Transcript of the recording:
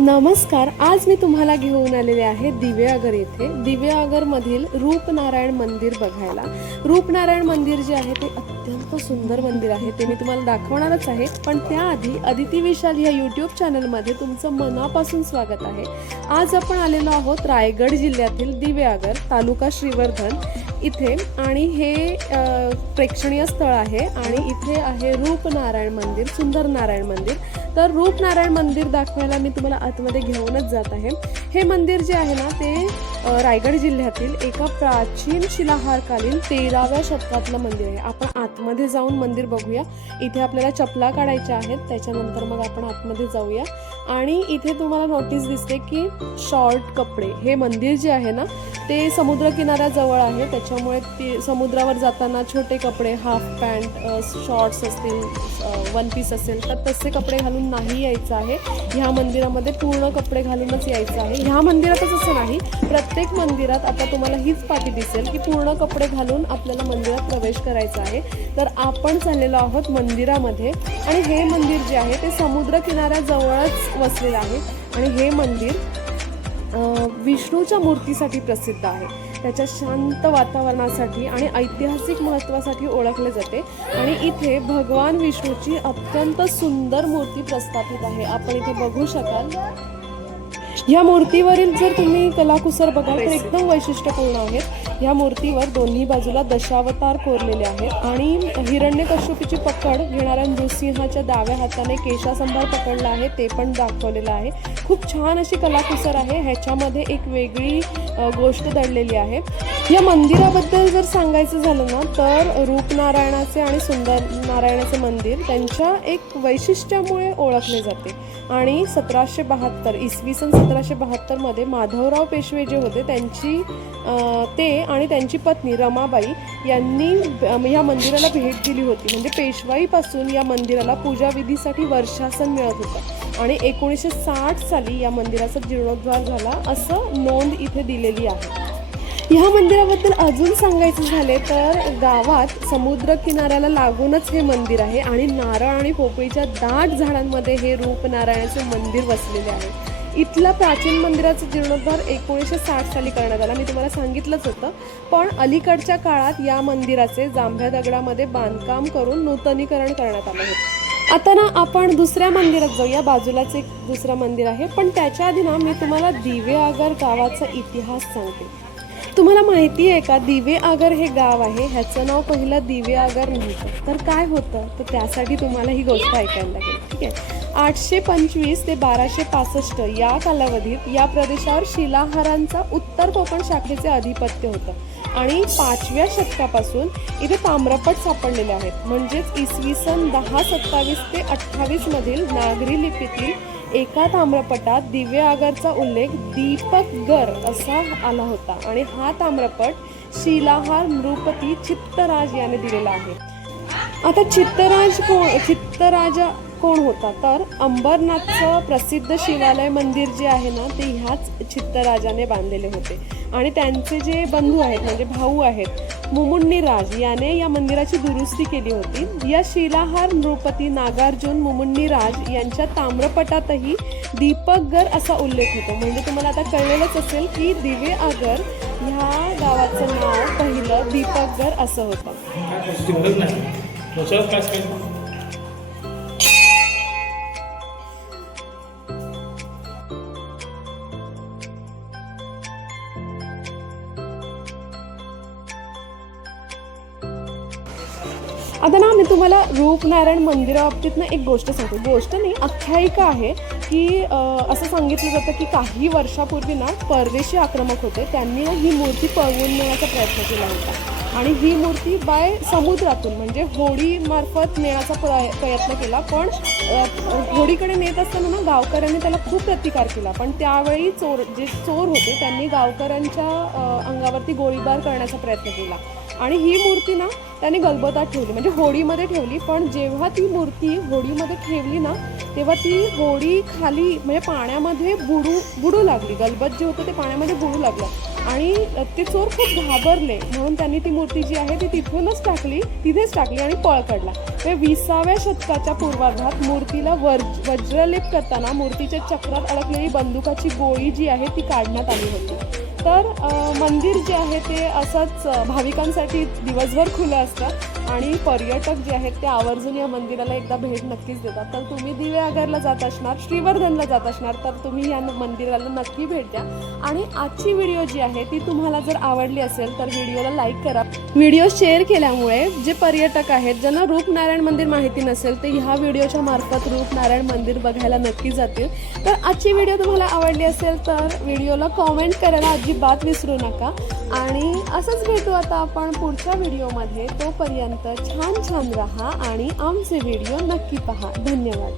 नमस्कार. आज मी तुम्हाला घेऊन आलेले आहे दिवेआगर येथे. दिवेआगरमधील रूपनारायण मंदिर बघायला. रूपनारायण मंदिर जे आहे ते अत्यंत सुंदर मंदिर आहे, ते मी तुम्हाला दाखवणारच आहे. पण त्याआधी अदिती विशाल या यूट्यूब चॅनलमध्ये तुमचं मनापासून स्वागत आहे. आज आपण आलेलो आहोत रायगड जिल्ह्यातील दिवेआगर, तालुका श्रीवर्धन इथे. आणि हे प्रेक्षणीय स्थळ आहे आणि इथे आहे रूपनारायण मंदिर, सुंदर नारायण मंदिर. तर रूपनारायण मंदिर दाखवायला मी तुम्हाला आतमध्ये घेऊनच जात आहे. हे मंदिर जे आहे ना ते रायगड जिल्ह्यातील एका प्राचीन शिलाहारकालीन 13व्या शतकातलं मंदिर आहे. आपण आतमध्ये जाऊन मंदिर बघूया. इथे आपल्याला चपला काढायच्या आहेत, त्याच्यानंतर मग आपण आतमध्ये जाऊया. आणि इथे तुम्हाला नोटीस दिसते की शॉर्ट कपडे, हे मंदिर जे आहे ना ते समुद्र किनाऱ्याजवळ आहे, त्याच्यामुळे ते समुद्रावर जाताना छोटे कपडे, हाफ पॅन्ट, शॉर्ट्स असतील, वन पीस असेल तर तसे कपडे घालून नाही यायचं आहे. ह्या मंदिरामध्ये पूर्ण कपडे घालूनच यायचं आहे. ह्या मंदिरातच असं नाही, प्रत्येक मंदिरात आता तुम्हाला हीच पाटी दिसेल की पूर्ण कपडे घालून आपल्याला मंदिरात प्रवेश करायचा आहे. तर आपण चाललेलो आहोत मंदिरामध्ये. आणि हे मंदिर जे आहे ते समुद्र किनाऱ्याजवळच वसलेलं आहे. आणि हे मंदिर विष्णूच्या मूर्तीसाठी प्रसिद्ध आहे. त्याच्या शांत वातावरणासाठी आणि ऐतिहासिक महत्त्वासाठी ओळखले जाते. आणि इथे भगवान विष्णूची अत्यंत सुंदर मूर्ती प्रस्थापित आहे, आपण इथे बघू शकाल. या मूर्तीवरील जर तुम्ही कलाकुसर बघाल तर एकदम वैशिष्ट्यपूर्ण आहेत. या मूर्तीवर दोन्ही बाजूला दशावतार कोरलेले आहेत. आणि हिरण्यकश्यपूची पकड घेणाऱ्या नृसिंहाच्या डाव्या हाताने केशासंभार पकडला आहे, ते पण दाखवलेलं आहे. खूप छान अशी कलाकुसर आहे. ह्याच्यामध्ये एक वेगळी गोष्ट दडलेली आहे. या मंदिराबद्दल जर सांगायचं झालं ना तर रूपनारायणाचे आणि सुंदर नारायणाचे मंदिर त्यांच्या एक वैशिष्ट्यामुळे ओळखले जाते. आणि 1772 इसवी सन 1772 मध्ये माधवराव पेशवे जे होते ते आणि त्यांची पत्नी रमाबाई यांनी या मंदिराला भेट दिली होती. म्हणजे पेशवाईपासून या मंदिराला पूजाविधीसाठी वर्षासन मिळत होतं. आणि 1960 साली या मंदिराचा जीर्णोद्धार झाला असं नोंद इथे दिलेली आहे. ह्या मंदिराबद्दल अजून सांगायचं झाले तर गावात समुद्र किनाऱ्याला लागूनच हे मंदिर आहे. आणि नारळ आणि पोपळीच्या दाट झाडांमध्ये हे रूपनारायणाचे मंदिर वसलेले आहे. इथल्या प्राचीन मंदिराचा जीर्णोद्धार 1960 साली करण्यात आला, मी तुम्हाला सांगितलंच होतं. पण अलीकडच्या काळात या मंदिराचे जांभ्या दगडामध्ये बांधकाम करून नूतनीकरण करण्यात आलं होतं. आता ना आपण दुसऱ्या मंदिरात जाऊया. बाजूलाच एक दुसरं मंदिर आहे, पण त्याच्या आधी ना मी तुम्हाला दिवेआगर गावाचा इतिहास सांगते. तुम्हाला माहिती आहे का, दिवेआगर हे गाव आहे, ह्याचं नाव पहिलं दिवेआगर नव्हतं. तर काय होतं, तर त्यासाठी तुम्हाला ही गोष्ट ऐकायला लागेल. ठीक आहे. 825 ते 1265 या कालावधीत या प्रदेशावर शिलाहारांचा उत्तर कोकण शाखेचे अधिपत्य होतं. आणि 5व्या शतकापासून इथे ताम्रपट सापडलेले आहेत. म्हणजेच इसवी सन 1027 ते 28 मधील नागरी लिपीतील एका ताम्रपटात दिवेआगरचा उल्लेख दीपकगर असा आला होता. आणि हा ताम्रपट शिलाहार नृपती चित्तराज याने दिलेला आहे. आता चित्तराजा कोण होता, तर अंबरनाथचं प्रसिद्ध शिवालय मंदिर जे आहे ना ते ह्याच चित्तराजाने बांधलेले होते. आणि त्यांचे जे बंधू आहेत म्हणजे भाऊ आहेत मुमुन्नी राज याने या मंदिराची दुरुस्ती केली होती. या शिलाहार नृपती नागार्जुन मुमुन्नी राज यांच्या ताम्रपटातही दीपकगर असा उल्लेख होतो. म्हणजे तुम्हाला आता कळलेलंच असेल की दिवेआगर ह्या गावाचं नाव पहिलं दीपकगर असं होतं. आता ना मी तुम्हाला रूपनारायण मंदिराबाबतीत ना एक गोष्ट सांगते. गोष्ट नाही, आख्यायिका आहे की असं सांगितलं जातं की काही वर्षापूर्वी ना परदेशी आक्रमक होते, त्यांनी ना ही मूर्ती पळवून नेण्याचा प्रयत्न केला होता. आणि ही मूर्ती बाय समुद्रातून म्हणजे होडीमार्फत नेण्याचा प्रयत्न केला. पण होडीकडे नेत असताना ना गावकऱ्यांनी त्याला खूप प्रतिकार केला. पण त्यावेळी जे चोर होते त्यांनी गावकऱ्यांच्या अंगावरती गोळीबार करण्याचा प्रयत्न केला. आणि ही मूर्ती ना त्याने गलबतात ठेवली, म्हणजे होडीमध्ये ठेवली. पण जेव्हा ती मूर्ती होडीमध्ये ठेवली ना तेव्हा ती होडी खाली म्हणजे पाण्यामध्ये बुडू लागली. गलबत जे होतं ते पाण्यामध्ये बुडू लागलं. आणि ते चोर खूप घाबरले, म्हणून त्यांनी ती मूर्ती जी आहे ती तिथेच टाकली आणि पळ काढला. 20व्या शतकाच्या पूर्वार्धात मूर्तीला वज्रलेप करताना मूर्तीच्या चक्रात अडकलेली बंदुकाची गोळी जी आहे ती काढण्यात आली होती. तर मंदिर जे आहे ते असंच भाविकांसाठी दिवसभर खुलं असतं आणि पर्यटक जे आहेत ते आवर्जून या मंदिराला एकदा भेट नक्कीच देतात. तर तुम्ही दिवेआगरला जात असणार, श्रीवर्धनला जात असणार, तर तुम्ही या मंदिराला नक्की भेट द्या. आणि आजची व्हिडिओ जी आहे ती तुम्हाला जर आवडली असेल तर व्हिडिओला लाईक करा. व्हिडिओ शेअर केल्यामुळे जे पर्यटक आहेत ज्यांना रूपनारायण मंदिर माहिती नसेल ते ह्या व्हिडिओच्या मार्फत रूपनारायण मंदिर बघायला नक्की जातील. तर आजची व्हिडिओ तुम्हाला आवडली असेल तर व्हिडिओला कॉमेंट करायला अजिबात विसरू नका. आणि असंच भेटू आता आपण पुढच्या व्हिडिओमध्ये. तोपर्यंत छान छान राहा आणि आमचे व्हिडिओ नक्की पहा. धन्यवाद.